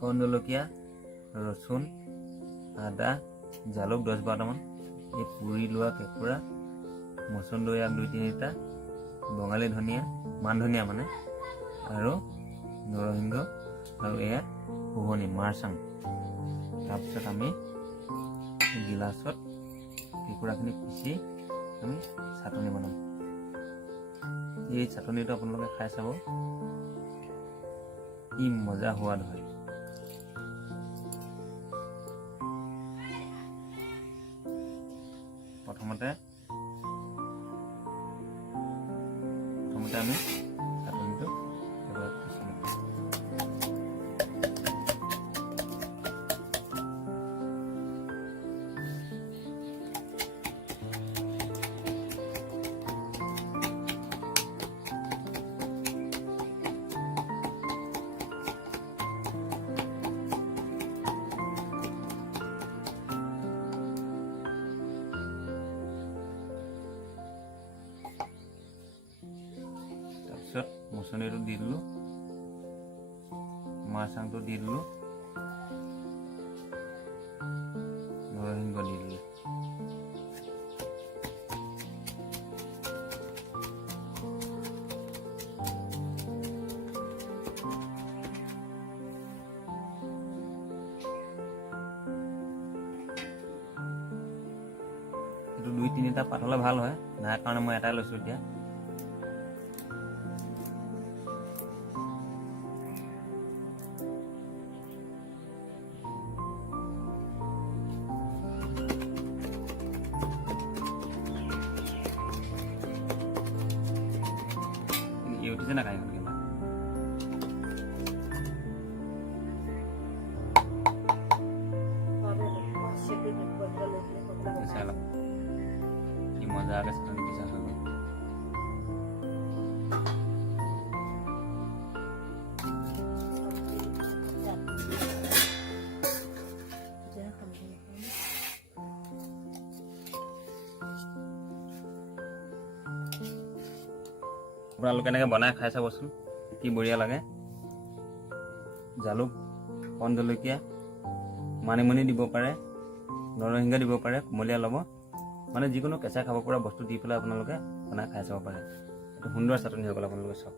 কণ জলকীয়া, ৰচুন, আদা, জালুক 10-12 মান, এই পুৰি লোৱা কেঁকুৰা, মচন্দৰী আগ 2-3টা, বঙালী ধনিয়া, মান ধনিয়া মানে, আৰু নৰসিংহ, আৰু এয়া শুহনি মাৰচাং। তাৰপিছত আমি গিলাচত কেঁকুৰাখিনি পিচি আমি চাটনি বনাম। এই চাটনিটো আপোনালোকে খাই চাব, কি মজা সোৱাদ হয়। প্ৰথমতে আমি চাটনিটো এবাৰ পিচি ল'ম। তাৰপিছত মচন্দৰীটো দি দিলোঁ, মাৰচাংটো দি দিলোঁ, নৰসিংহ দি দিলোঁ। এইটো 2-3টা পাত হ'লে ভাল হয়, নাই কাৰণে মই এটাই লৈছোঁ এতিয়া। উঠিছে না কাহিনী কিবা কি মজাকে চাটনি পিছা হৈ গ'ল। আপোনালোকে এনেকৈ বনাই খাই চাবচোন, কি বঢ়িয়া লাগে। জালুক, কণ জলকীয়া, মানিমুনি দিব পাৰে, নৰসিংহ দিব পাৰে, কুমলীয়া ল'ব, মানে যিকোনো কেঁচা খাব পৰা বস্তু দি পেলাই আপোনালোকে বনাই খাই চাব পাৰে। এইটো সুন্দৰ চাটনি হৈ গ'ল, আপোনালোকে চাওক।